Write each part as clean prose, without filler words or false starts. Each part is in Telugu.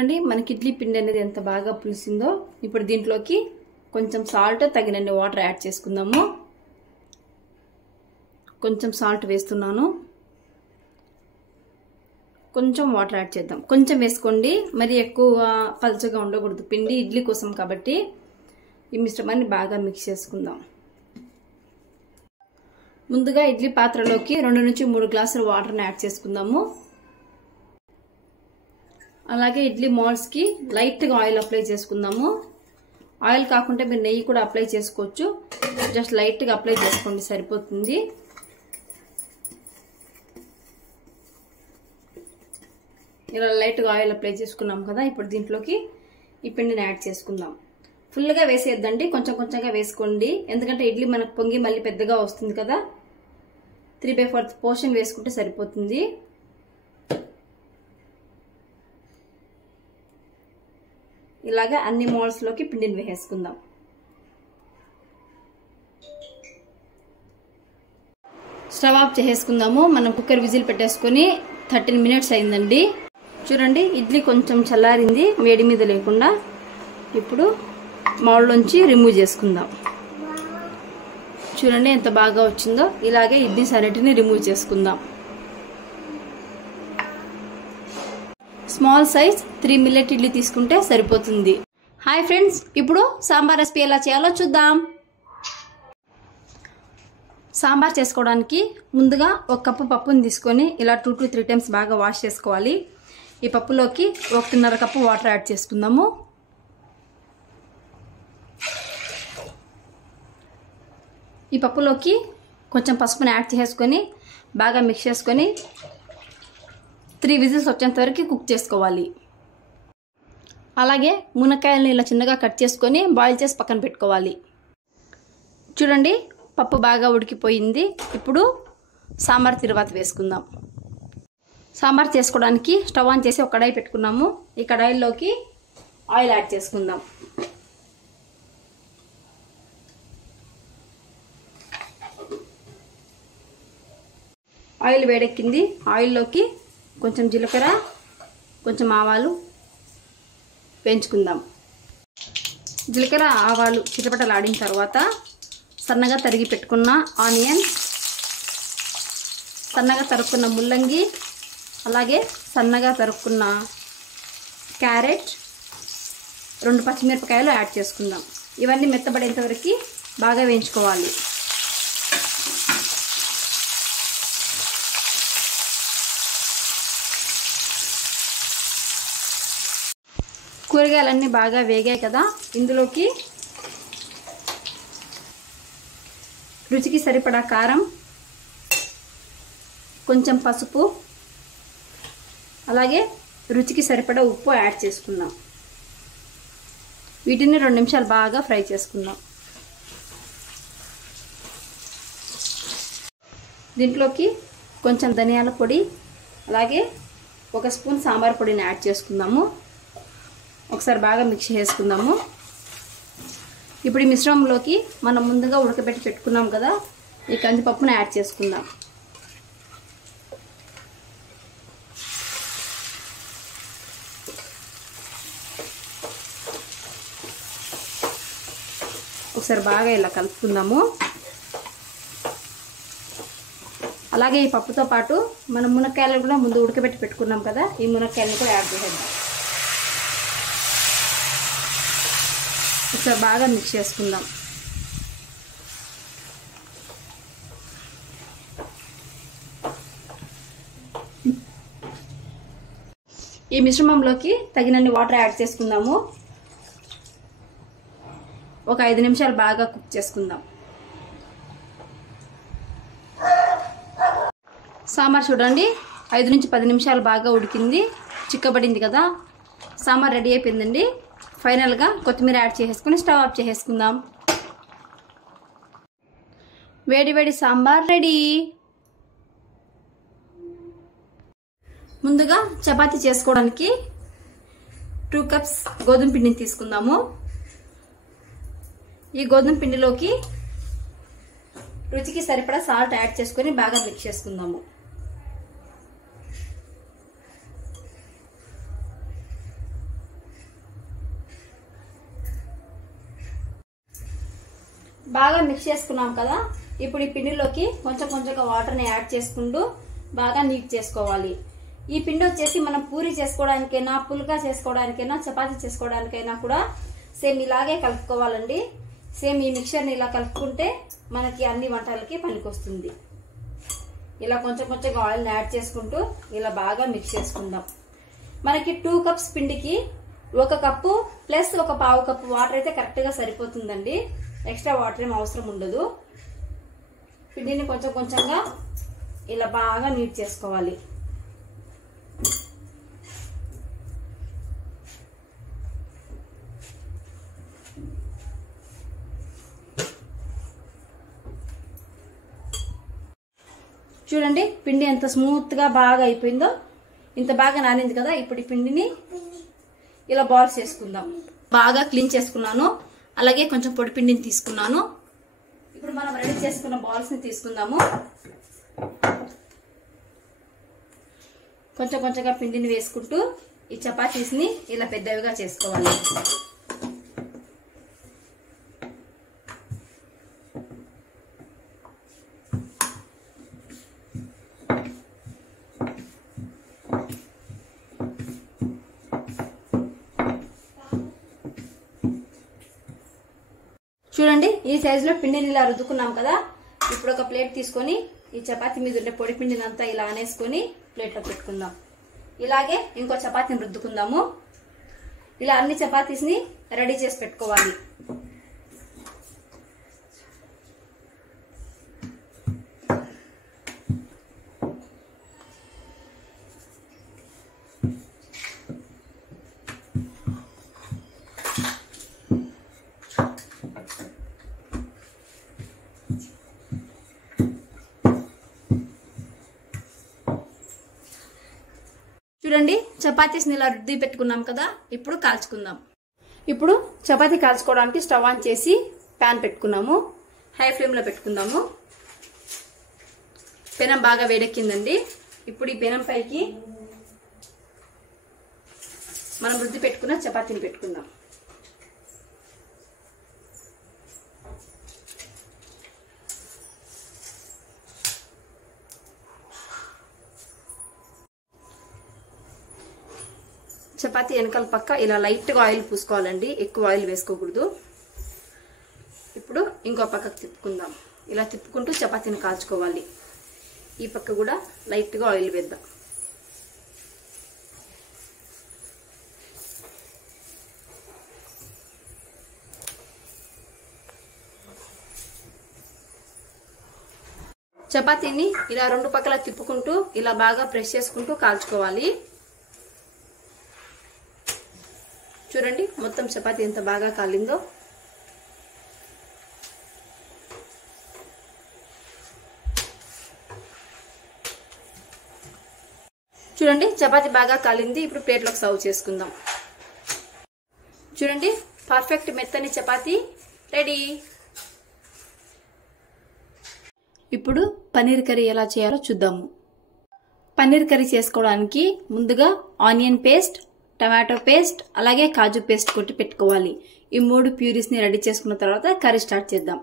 చూడండి మనకి ఇడ్లీ పిండి అనేది ఎంత బాగా పులిసిందో. ఇప్పుడు దీంట్లోకి కొంచెం సాల్ట్, తగినన్ని వాటర్ యాడ్ చేసుకుందాము. కొంచెం సాల్ట్ వేస్తున్నాను, కొంచెం వాటర్ యాడ్ చేద్దాం. కొంచెం వేసుకోండి, మరి ఎక్కువ పల్చగా ఉండకూడదు. పిండి ఇడ్లీ కోసం కాబట్టి ఈ మిశ్రమాన్ని బాగా మిక్స్ చేసుకుందాం. ముందుగా ఇడ్లీ పాత్రలోకి 2 నుంచి 3 గ్లాసుల వాటర్ని యాడ్ చేసుకుందాము. అలాగే ఇడ్లీ మోల్డ్స్కి లైట్గా ఆయిల్ అప్లై చేసుకుందాము. ఆయిల్ కాకుంటే మీరు నెయ్యి కూడా అప్లై చేసుకోవచ్చు. జస్ట్ లైట్గా అప్లై చేసుకోండి, సరిపోతుంది. ఇలా లైట్గా ఆయిల్ అప్లై చేసుకున్నాం కదా. ఇప్పుడు దీంట్లోకి ఈ పిండిని యాడ్ చేసుకుందాం. ఫుల్గా వేసేద్దండి, కొంచెం కొంచెంగా వేసుకోండి. ఎందుకంటే ఇడ్లీ మనకు పొంగి మళ్ళీ పెద్దగా వస్తుంది కదా. 3/4 పోర్షన్ వేసుకుంటే సరిపోతుంది. ఇలాగా అన్ని మోల్డ్స్లోకి పిండిని వేసేసుకుందాం. స్టవ్ ఆఫ్ చేసేసుకుందాము. మనం కుక్కర్ విజిల్ పెట్టేసుకొని 13 మినిట్స్ అయిందండి. చూడండి ఇడ్లీ కొంచెం చల్లారింది, వేడి మీద లేకుండా. ఇప్పుడు మౌల్డ్లోంచి రిమూవ్ చేసుకుందాం. చూడండి ఎంత బాగా వచ్చిందో. ఇలాగే ఇడ్లీస్ అన్నిటిని రిమూవ్ చేసుకుందాం. స్మాల్ సైజ్ 3 మిల్లెట్ ఇడ్లీ తీసుకుంటే సరిపోతుంది. హాయ్ ఫ్రెండ్స్, ఇప్పుడు సాంబార్ రెసిపీ ఎలా చేయాలో చూద్దాం. సాంబార్ చేసుకోవడానికి ముందుగా 1 కప్పు పప్పుని తీసుకొని ఇలా 2 to 3 టైమ్స్ బాగా వాష్ చేసుకోవాలి. ఈ పప్పులోకి 1.5 కప్పు వాటర్ యాడ్ చేసుకుందాము. ఈ పప్పులోకి కొంచెం పసుపుని యాడ్ చేసుకొని బాగా మిక్స్ చేసుకొని 3 విజిల్స్ వచ్చేంత వరకు కుక్ చేసుకోవాలి. అలాగే మునక్కాయలను ఇలా చిన్నగా కట్ చేసుకొని బాయిల్ చేసి పక్కన పెట్టుకోవాలి. చూడండి పప్పు బాగా ఉడికిపోయింది. ఇప్పుడు సాంబార్ తిరువాత వేసుకుందాం. సాంబార్ చేసుకోవడానికి స్టవ్ ఆన్ చేసి ఒక కడాయి పెట్టుకున్నాము. ఈ కడాయిలోకి ఆయిల్ యాడ్ చేసుకుందాం. ఆయిల్ వేడెక్కింది. ఆయిల్లోకి కొంచెం జీలకర్ర, కొంచెం ఆవాలు వేయించుకుందాం. జీలకర్ర ఆవాలు చిటపటలాడిన తర్వాత సన్నగా తరిగి పెట్టుకున్న ఆనియన్, సన్నగా తరుక్కున్న ముల్లంగి, అలాగే సన్నగా తరుక్కున్న క్యారెట్, 2 పచ్చిమిరపకాయలు యాడ్ చేసుకుందాం. ఇవన్నీ మెత్తబడేంత వరకు బాగా వేయించుకోవాలి. కూరగాయలన్నీ బాగా వేగాయి కదా. ఇందులోకి రుచికి సరిపడా కారం, కొంచెం పసుపు, అలాగే రుచికి సరిపడా ఉప్పు యాడ్ చేసుకుందాం. వీటిని 2 నిమిషాలు బాగా ఫ్రై చేసుకుందాం. దీంట్లోకి కొంచెం ధనియాల పొడి, అలాగే 1 స్పూన్ సాంబార్ పొడిని యాడ్ చేసుకుందాము. ఒకసారి బాగా మిక్స్ చేసుకుందాము. ఇప్పుడు ఈ మిశ్రమంలోకి మనం ముందుగా ఉడకబెట్టి పెట్టుకున్నాం కదా, ఈ కందిపప్పును యాడ్ చేసుకుందాం. ఒకసారి బాగా ఇలా కలుపుకుందాము. అలాగే ఈ పప్పుతో పాటు మనం మునక్కాయలు కూడా ముందు ఉడకబెట్టి పెట్టుకున్నాం కదా, ఈ మునక్కాయలను కూడా యాడ్ చేసేద్దాం. ఒకసారి బాగా మిక్స్ చేసుకుందాం. ఈ మిశ్రమంలోకి తగినన్ని వాటర్ యాడ్ చేసుకుందాము. ఒక 5 నిమిషాలు బాగా కుక్ చేసుకుందాం. సాంబార్ చూడండి 5 నుంచి 10 నిమిషాలు బాగా ఉడికింది, చిక్కబడింది కదా. సాంబార్ రెడీ అయిపోయిందండి. ఫైనల్గా కొత్తిమీర యాడ్ చేసేసుకుని స్టవ్ ఆఫ్ చేసేసుకుందాం. వేడి వేడి సాంబార్ రెడీ. ముందుగా చపాతీ చేసుకోవడానికి 2 కప్స్ గోధుమ పిండిని తీసుకుందాము. ఈ గోధుమ పిండిలోకి రుచికి సరిపడా సాల్ట్ యాడ్ చేసుకొని బాగా మిక్స్ చేసుకుందాము. బాగా మిక్స్ చేసుకున్నాం కదా. ఇప్పుడు ఈ పిండిలోకి కొంచెం కొంచెంగా వాటర్ని యాడ్ చేసుకుంటూ బాగా నీట్ చేసుకోవాలి. ఈ పిండి వచ్చేసి మనం పూరి చేసుకోవడానికైనా, పుల్కా చేసుకోవడానికైనా, చపాతీ చేసుకోవడానికైనా కూడా సేమ్ ఇలాగే కలుపుకోవాలండి. సేమ్ ఈ మిక్చర్ని ఇలా కలుపుకుంటే మనకి అన్ని వంటలకి పనికొస్తుంది. ఇలా కొంచెం కొంచెంగా ఆయిల్ని యాడ్ చేసుకుంటూ ఇలా బాగా మిక్స్ చేసుకుందాం. మనకి 2 కప్స్ పిండికి 1 కప్పు ప్లస్ 1/2 కప్పు వాటర్ అయితే కరెక్ట్గా సరిపోతుందండి. ఎక్స్ట్రా వాటర్ ఏం అవసరం ఉండదు. పిండిని కొంచెం కొంచెంగా ఇలా బాగా నీట్ చేసుకోవాలి. చూడండి పిండి ఎంత స్మూత్గా బాగా అయిపోయిందో. ఇంత బాగా నానింది కదా. ఇప్పుడు ఈ పిండిని ఇలా బాల్స్ చేసుకుందాం. బాగా క్లీన్ చేసుకున్నాను. అలాగే కొంచెం పొడి పిండిని తీసుకున్నాను. ఇప్పుడు మనం రెడీ చేసుకున్న బాల్స్ ని తీసుకుందాము. కొంచెం కొంచెంగా పిండిని వేసుకుంటూ ఈ చపాతీస్ ని ఇలా పెద్దవిగా చేసుకోవాలి. చూడండి ఈ సైజులో పిండిని ఇలా రుద్దుకున్నాం కదా. ఇప్పుడు ఒక ప్లేట్ తీసుకొని ఈ చపాతీ మీద ఉండే పొడి పిండిని అంతా ఇలా అనేసుకొని ప్లేట్లో పెట్టుకుందాం. ఇలాగే ఇంకో చపాతీని రుద్దుకుందాము. ఇలా అన్ని చపాతీస్ ని రెడీ చేసి పెట్టుకోవాలి. చూడండి చపాతీస్ని ఇలా రుద్ది పెట్టుకున్నాం కదా. ఇప్పుడు కాల్చుకుందాం. ఇప్పుడు చపాతీ కాల్చుకోవడానికి స్టవ్ ఆన్ చేసి ప్యాన్ పెట్టుకున్నాము. హై ఫ్లేమ్లో పెట్టుకుందాము. పెనం బాగా వేడెక్కిందండి. ఇప్పుడు ఈ పెనం పైకి మనం రుద్ది పెట్టుకున్న చపాతీని పెట్టుకుందాం. చపాతీ వెనకాల పక్క ఇలా లైట్గా ఆయిల్ పూసుకోవాలండి. ఎక్కువ ఆయిల్ వేసుకోకూడదు. ఇప్పుడు ఇంకో పక్కకు తిప్పుకుందాం. ఇలా తిప్పుకుంటూ చపాతీని కాల్చుకోవాలి. ఈ పక్క కూడా లైట్గా ఆయిల్ వేద్దాం. చపాతీని ఇలా 2 పక్కల తిప్పుకుంటూ ఇలా బాగా ప్రెస్ చేసుకుంటూ కాల్చుకోవాలి. చూడండి మొత్తం చపాతీ ఎంత బాగా కాలిందో. చూడండి చపాతీ బాగా కాలింది. ఇప్పుడు ప్లేట్లోకి సర్వ్ చేసుకుందాం. చూడండి పర్ఫెక్ట్ మెత్తని చపాతీ రెడీ. ఇప్పుడు పన్నీర్ కర్రీ ఎలా చేయాలో చూద్దాము. పన్నీర్ కర్రీ చేసుకోవడానికి ముందుగా ఆనియన్ పేస్ట్, టమాటో పేస్ట్, అలాగే కాజు పేస్ట్ కొట్టి పెట్టుకోవాలి. ఈ 3 ప్యూరీస్ని రెడీ చేసుకున్న తర్వాత కర్రీ స్టార్ట్ చేద్దాం.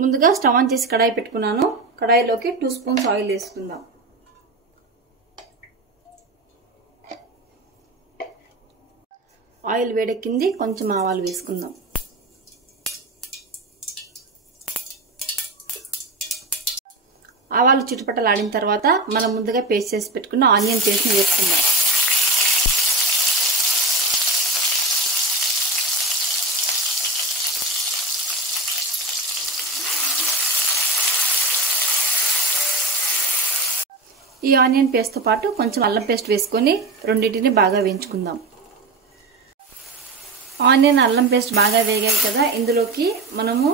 ముందుగా స్టవ్ ఆన్ చేసి కడాయి పెట్టుకున్నాను. కడాయిలోకి 2 స్పూన్స్ ఆయిల్ వేసుకుందాం. ఆయిల్ వేడెక్కింది. కొంచెం ఆవాలు వేసుకుందాం. ఆవాలు చిటపటలాడిన తర్వాత మనం ముందుగా పేస్ట్ చేసి పెట్టుకున్న ఆనియన్ పేస్ట్ని వేసుకుందాం. ఈ ఆనియన్ పేస్ట్తో పాటు కొంచెం అల్లం పేస్ట్ వేసుకొని రెండింటిని బాగా వేయించుకుందాం. ఆనియన్ అల్లం పేస్ట్ బాగా వేగాయి కదా. ఇందులోకి మనము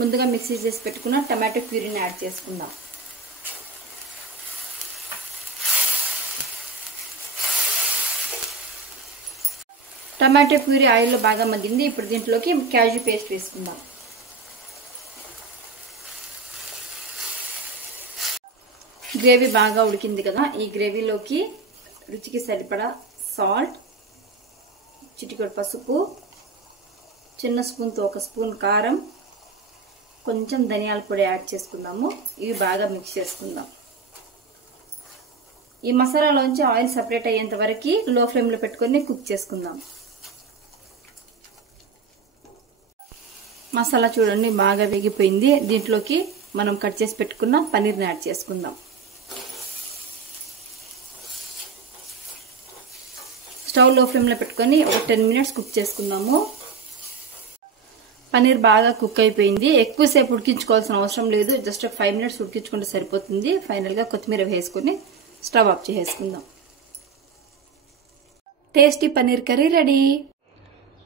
ముందుగా మిక్సీ చేసి పెట్టుకున్న టమాటో ప్యూరీని యాడ్ చేసుకుందాం. టమాటో ప్యూరీ ఆయిల్లో బాగా మగ్గింది. ఇప్పుడు దీంట్లోకి క్యాజు పేస్ట్ వేసుకుందాం. గ్రేవీ బాగా ఉడికింది కదా. ఈ గ్రేవీలోకి రుచికి సరిపడా సాల్ట్, చిటికెడు పసుపు, చిన్న స్పూన్తో 1 స్పూన్ కారం, కొంచెం ధనియాల పొడి యాడ్ చేసుకుందాము. ఇవి బాగా మిక్స్ చేసుకుందాం. ఈ మసాలాలోంచి ఆయిల్ సపరేట్ అయ్యేంత వరకు లో ఫ్లేమ్లో పెట్టుకొని కుక్ చేసుకుందాం. మసాలా చూడండి బాగా వేగిపోయింది. దీంట్లోకి మనం కట్ చేసి పెట్టుకున్న పన్నీర్ని యాడ్ చేసుకుందాం. స్టవ్ లో ఫ్లేమ్లో పెట్టుకొని ఒక 10 మినిట్స్ కుక్ చేసుకుందాము. పన్నీర్ బాగా కుక్ అయిపోయింది. ఎక్కువసేపు ఉడికించుకోవాల్సిన అవసరం లేదు. జస్ట్ 5 మినిట్స్ ఉడికించుకుంటే సరిపోతుంది. ఫైనల్గా కొత్తిమీర వేసుకొని స్టవ్ ఆఫ్ చేసుకుందాం. Tasty paneer curry ready.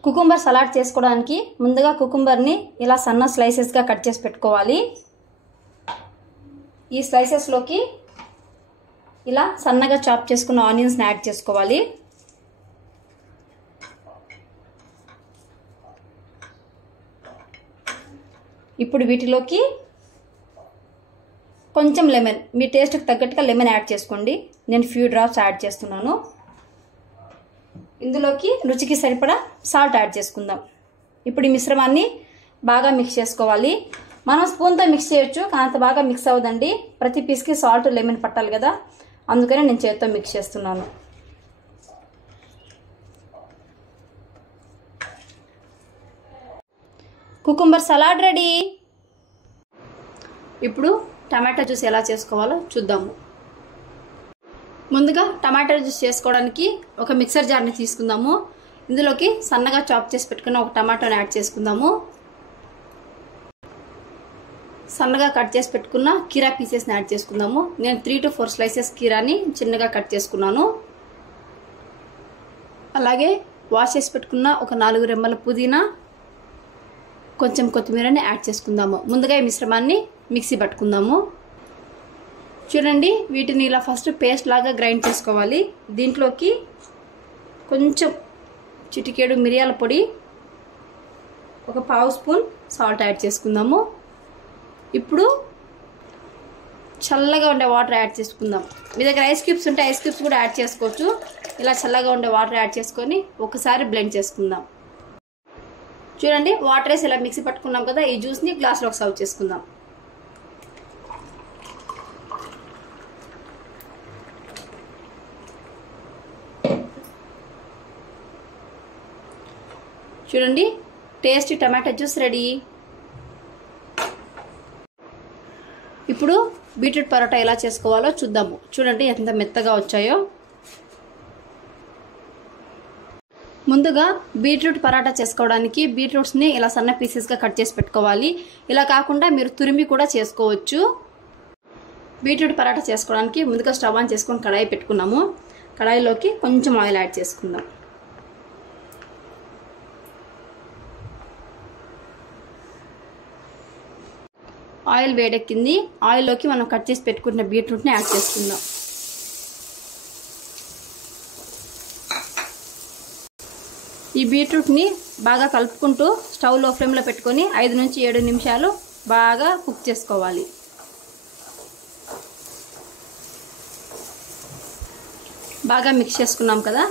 Cucumber salad చేసుకోవడానికి ముందుగా కుకుంబర్ని ఇలా సన్న స్లైసెస్గా కట్ చేసి పెట్టుకోవాలి. ఈ స్లైసెస్లోకి ఇలా సన్నగా చాప్ చేసుకున్న ఆనియన్స్ని యాడ్ చేసుకోవాలి. ఇప్పుడు వీటిలోకి కొంచెం లెమన్, మీ టేస్ట్కి తగ్గట్టుగా లెమన్ యాడ్ చేసుకోండి. నేను ఫ్యూ డ్రాప్స్ యాడ్ చేస్తున్నాను. ఇందులోకి రుచికి సరిపడా సాల్ట్ యాడ్ చేసుకుందాం. ఇప్పుడు ఈ మిశ్రమాన్ని బాగా మిక్స్ చేసుకోవాలి. మనం స్పూన్తో మిక్స్ చేయొచ్చు, కానీ అంత బాగా మిక్స్ అవ్వదండి. ప్రతి పీస్కి సాల్ట్ లెమన్ పట్టాలి కదా, అందుకనే నేను చేతితో మిక్స్ చేస్తున్నాను. Cucumber salad ready. ఇప్పుడు టమాటా జ్యూస్ ఎలా చేసుకోవాలో చూద్దాము. ముందుగా టమాటా జ్యూస్ చేసుకోవడానికి ఒక మిక్సర్ జార్ని తీసుకుందాము. ఇందులోకి సన్నగా చాప్ చేసి పెట్టుకున్న ఒక టమాటాని యాడ్ చేసుకుందాము. సన్నగా కట్ చేసి పెట్టుకున్న కీరా పీసెస్ని యాడ్ చేసుకుందాము. నేను 3 to 4 స్లైసెస్ కీరాని చిన్నగా కట్ చేసుకున్నాను. అలాగే వాష్ చేసి పెట్టుకున్న ఒక 4 రెమ్మల పుదీనా, కొంచెం కొత్తిమీరని యాడ్ చేసుకుందాము. ముందుగా ఈ మిశ్రమాన్ని మిక్సీ పట్టుకుందాము. చూడండి, వీటిని ఇలా ఫస్ట్ పేస్ట్ లాగా గ్రైండ్ చేసుకోవాలి. దీంట్లోకి కొంచెం చిటికేడు మిరియాల పొడి, ఒక 1/2 స్పూన్ సాల్ట్ యాడ్ చేసుకుందాము. ఇప్పుడు చల్లగా ఉండే వాటర్ యాడ్ చేసుకుందాం. మీ దగ్గర ఐస్ క్యూబ్స్ ఉంటే ఐస్ క్యూబ్స్ కూడా యాడ్ చేసుకోవచ్చు. ఇలా చల్లగా ఉండే వాటర్ యాడ్ చేసుకొని ఒకసారి బ్లెండ్ చేసుకుందాం. చూడండి, వాటర్ వేసి ఇలా మిక్సీ పట్టుకున్నాం కదా, ఈ జ్యూస్ని గ్లాస్లోకి సర్వ్ చేసుకుందాం. చూడండి, టేస్టీ టమాటా జ్యూస్ రెడీ. ఇప్పుడు బీట్రూట్ పరోటా ఎలా చేసుకోవాలో చూద్దాము. చూడండి ఎంత మెత్తగా వచ్చాయో. ముందుగా బీట్రూట్ పరాటా చేసుకోవడానికి బీట్రూట్స్ని ఇలా సన్న పీసెస్గా కట్ చేసి పెట్టుకోవాలి. ఇలా కాకుండా మీరు తురిమి కూడా చేసుకోవచ్చు. బీట్రూట్ పరాటా చేసుకోవడానికి ముందుగా స్టవ్ ఆన్ చేసుకొని కడాయి పెట్టుకున్నాము. కడాయిలోకి కొంచెం ఆయిల్ యాడ్ చేసుకుందాం. ఆయిల్ వేడెక్కింది. ఆయిల్లోకి మనం కట్ చేసి పెట్టుకున్న బీట్రూట్ని యాడ్ చేసుకుందాం. ఈ బీట్రూట్ని బాగా కలుపుకుంటూ స్టవ్ లో ఫ్లేమ్లో పెట్టుకొని 5 నుంచి 7 నిమిషాలు బాగా కుక్ చేసుకోవాలి. బాగా మిక్స్ చేసుకున్నాం కదా,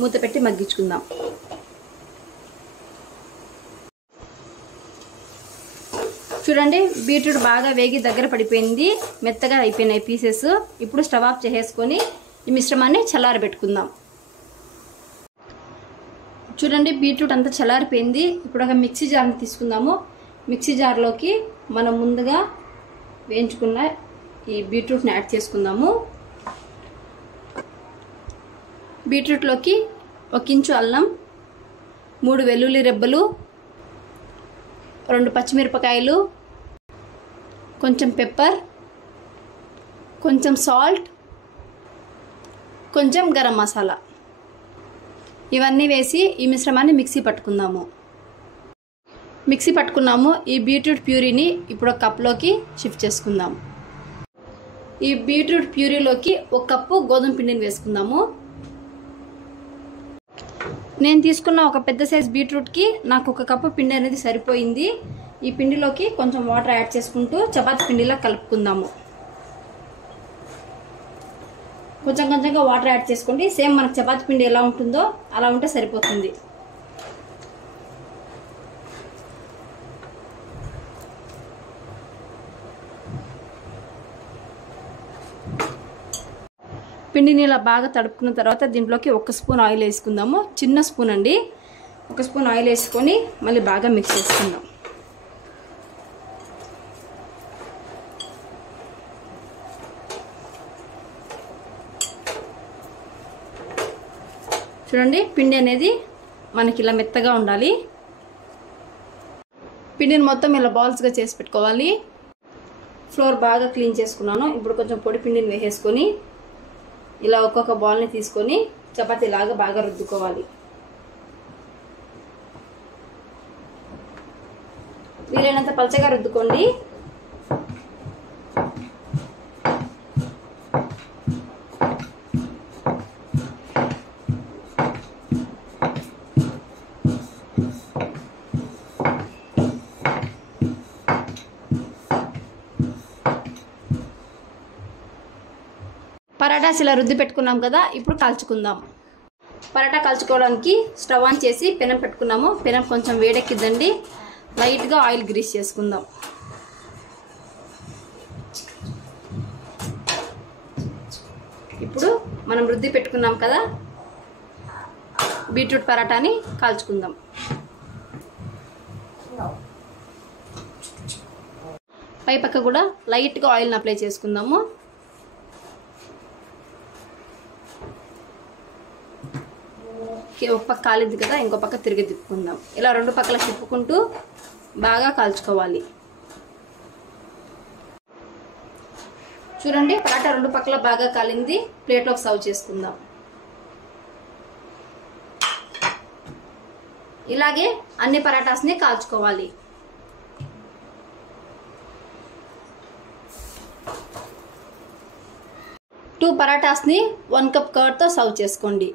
మూత పెట్టి మగ్గించుకుందాం. చూడండి, బీట్రూట్ బాగా వేగి దగ్గర పడిపోయింది. మెత్తగా అయిపోయినాయి పీసెస్. ఇప్పుడు స్టవ్ ఆఫ్ చేసేసుకొని ఈ మిశ్రమాన్ని చల్లారబెట్టుకుందాం. చూడండి, బీట్రూట్ అంతా చల్లారిపోయింది. ఇప్పుడు ఒక మిక్సీ జార్ని తీసుకుందాము. మిక్సీ జార్లోకి మనం ముందుగా వేయించుకున్న ఈ బీట్రూట్ని యాడ్ చేసుకుందాము. బీట్రూట్లోకి 1 ఇంచు అల్లం, 3 వెల్లుల్లి రెబ్బలు, 2 పచ్చిమిరపకాయలు, కొంచెం పెప్పర్, కొంచెం సాల్ట్, కొంచెం గరం మసాలా, ఇవన్నీ వేసి ఈ మిశ్రమాన్ని మిక్సీ పట్టుకుందాము. మిక్సీ పట్టుకున్నాము. ఈ బీట్రూట్ ప్యూరీని ఇప్పుడు ఒక కప్లోకి షిఫ్ట్ చేసుకుందాం. ఈ బీట్రూట్ ప్యూరీలోకి 1 కప్పు గోధుమ పిండిని వేసుకుందాము. నేను తీసుకున్న ఒక పెద్ద సైజ్ బీట్రూట్కి నాకు 1 కప్పు పిండి అనేది సరిపోయింది. ఈ పిండిలోకి కొంచెం వాటర్ యాడ్ చేసుకుంటూ చపాతీ పిండిలా కలుపుకుందాము. కొంచెం కొంచెంగా వాటర్ యాడ్ చేసుకోండి. సేమ్ మనకు చపాతీ పిండి ఎలా ఉంటుందో అలా ఉంటే సరిపోతుంది. పిండిని ఇలా బాగా తడుపుకున్న తర్వాత దీంట్లోకి 1 స్పూన్ ఆయిల్ వేసుకుందాము. చిన్న స్పూన్ అండి. 1 స్పూన్ ఆయిల్ వేసుకొని మళ్ళీ బాగా మిక్స్ చేసుకుందాం. చూడండి, పిండి అనేది మనకి ఇలా మెత్తగా ఉండాలి. పిండిని మొత్తం ఇలా బాల్స్గా చేసి పెట్టుకోవాలి. ఫ్లోర్ బాగా క్లీన్ చేసుకున్నాను. ఇప్పుడు కొంచెం పొడి పిండిని వేసేసుకొని ఇలా ఒక్కొక్క బాల్ని తీసుకొని చపాతీలాగా బాగా రుద్దుకోవాలి. వీలైనంత పలచగా రుద్దుకోండి. పరాటాస్ ఇలా రుద్ది పెట్టుకున్నాం కదా, ఇప్పుడు కాల్చుకుందాం. పరాటా కాల్చుకోవడానికి స్టవ్ ఆన్ చేసి పెనం పెట్టుకున్నాము. పెనం కొంచెం వేడెక్కిద్దండి. లైట్గా ఆయిల్ గ్రీస్ చేసుకుందాం. ఇప్పుడు మనం రుద్ది పెట్టుకున్నాం కదా బీట్రూట్ పరాటాని కాల్చుకుందాం. పై పక్క కూడా లైట్గా ఆయిల్ని అప్లై చేసుకుందాము. ఒక పక్క కాలింది కదా, ఇంకో పక్క తిరిగి తిప్పుకుందాం. ఇలా 2 పక్కల తిప్పుకుంటూ బాగా కాల్చుకోవాలి. చూడండి, పరాటా 2 పక్కల బాగా కాలింది. ప్లేట్లోకి సర్వ్ చేసుకుందాం. ఇలాగే అన్ని పరాటాస్ని కాల్చుకోవాలి. 2 పరాటాస్ని 1 కప్ కర్డ్తో సర్వ్ చేసుకోండి.